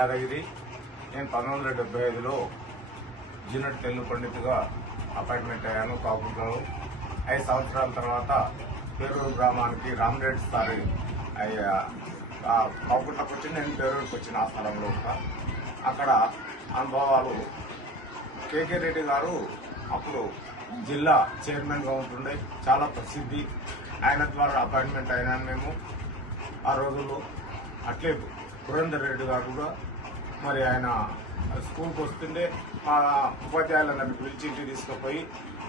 యాదగిరి. నేను 1975లో junior Telugu పండితుగా appointment అయ్యాను కాపుట్లో. 5 సంవత్సరాల తర్వాత పేరూరు గ్రామానికి రామరెడ్డి సార్ కాపుట్లకు వచ్చి నేను పేరూరుకి వచ్చిన ఆ స్థలంలో అక్కడ అనుభవాలు. కేకే రెడ్డి గారు అప్పుడు జిల్లా చైర్మన్గా ఉంటుండే, చాలా ప్రసిద్ధి. ఆయన ద్వారా అపాయింట్మెంట్ అయినాను మేము ఆ రోజుల్లో. అట్లే పురంధర్ రెడ్డి గారు కూడా మరి ఆయన స్కూల్కి వస్తుండే మా ఉపాధ్యాయులందరినీ పిలిచి ఇంటికి తీసుకుపోయి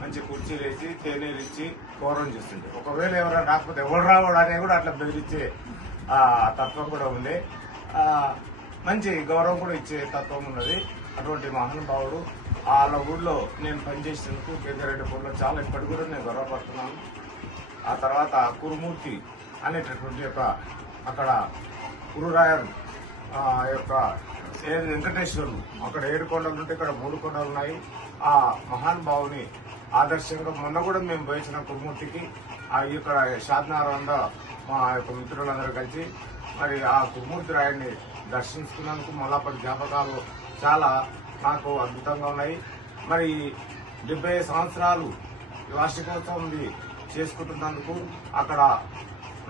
మంచి కుర్చీలు వేసి తేనీరు ఇచ్చి గౌరవం చేస్తుండే. ఒకవేళ ఎవరైనా రాకపోతే ఎవరు రావడానికి కూడా అట్లా బెదిరించే తత్వం కూడా ఉండే, మంచి గౌరవం కూడా ఇచ్చే తత్వం ఉన్నది. అటువంటి మహానుభావుడు వాళ్ళ ఊళ్ళో నేను పనిచేసినందుకు కేంద్రెడ్డిపూర్లో చాలా ఇప్పటికి కూడా నేను గౌరవపడుతున్నాను. ఆ తర్వాత కురుమూర్తి అనేటటువంటి అక్కడ కురురాయర్ యొక్క వెంకటేశ్వరులు, అక్కడ 7 కొండలు ఉంటే ఇక్కడ 3 కొండలు ఉన్నాయి. ఆ మహానుభావుని ఆదర్శంగా మొన్న కూడా మేము పోయించిన కురుమూర్తికి ఇక్కడ షాద్నగర్ వద్ద మా యొక్క మిత్రులందరూ కలిసి మరి ఆ కురుమూర్తి రాయన్ని దర్శించుకున్నందుకు మళ్ళప్పటి జ్ఞాపకాలు చాలా నాకు అద్భుతంగా ఉన్నాయి. మరి 70 సంవత్సరాలు వార్షికోత్సవం చేసుకుంటున్నందుకు అక్కడ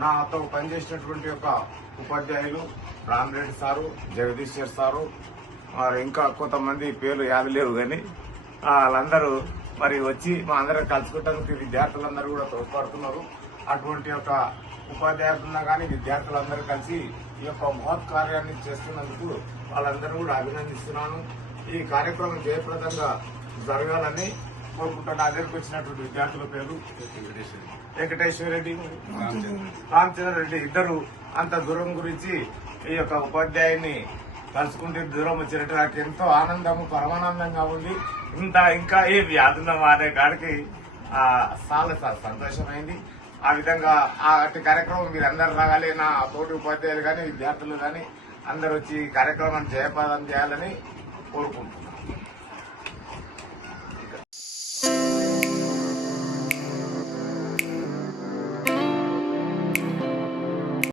నాతో పనిచేసినటువంటి ఉపాధ్యాయులు రామరెడ్డి సారు, జగదీశ్వర్ సారు, మరి ఇంకా కొంతమంది పేర్లు యాది లేవు కానీ వాళ్ళందరూ మరి వచ్చి మా అందరం కలుసుకుంటానికి విద్యార్థులందరూ కూడా తోడ్పడుతున్నారు. అటువంటి ఉపాధ్యాయులున్నా కానీ విద్యార్థులందరూ కలిసి ఈ యొక్క మహత్ కార్యాన్ని చేస్తున్నందుకు వాళ్ళందరూ కూడా అభినందిస్తున్నాను. ఈ కార్యక్రమం జయప్రదంగా జరగాలని కోరుకుంటున్నా. నా దగ్గరకు వచ్చినటువంటి విద్యార్థుల పేరు వెంకటేశ్వర రెడ్డి, రామచంద్ర రెడ్డి. ఇద్దరు అంత దూరం గురించి ఈ యొక్క ఉపాధ్యాయుని కలుసుకుంటే దూరం వచ్చినట్టు నాకు ఎంతో ఆనందము, పరమానందంగా ఉంది. ఇంకా ఏ వ్యాధున్నాం అనే కాడికి చాలా సంతోషమైంది. ఆ విధంగా అటు కార్యక్రమం మీరు అందరు రాగాలి. నా తోటి ఉపాధ్యాయులు కానీ విద్యార్థులు కానీ అందరు వచ్చి ఈ కార్యక్రమాన్ని జయప్రదం చేయాలని కోరుకుంటున్నాను.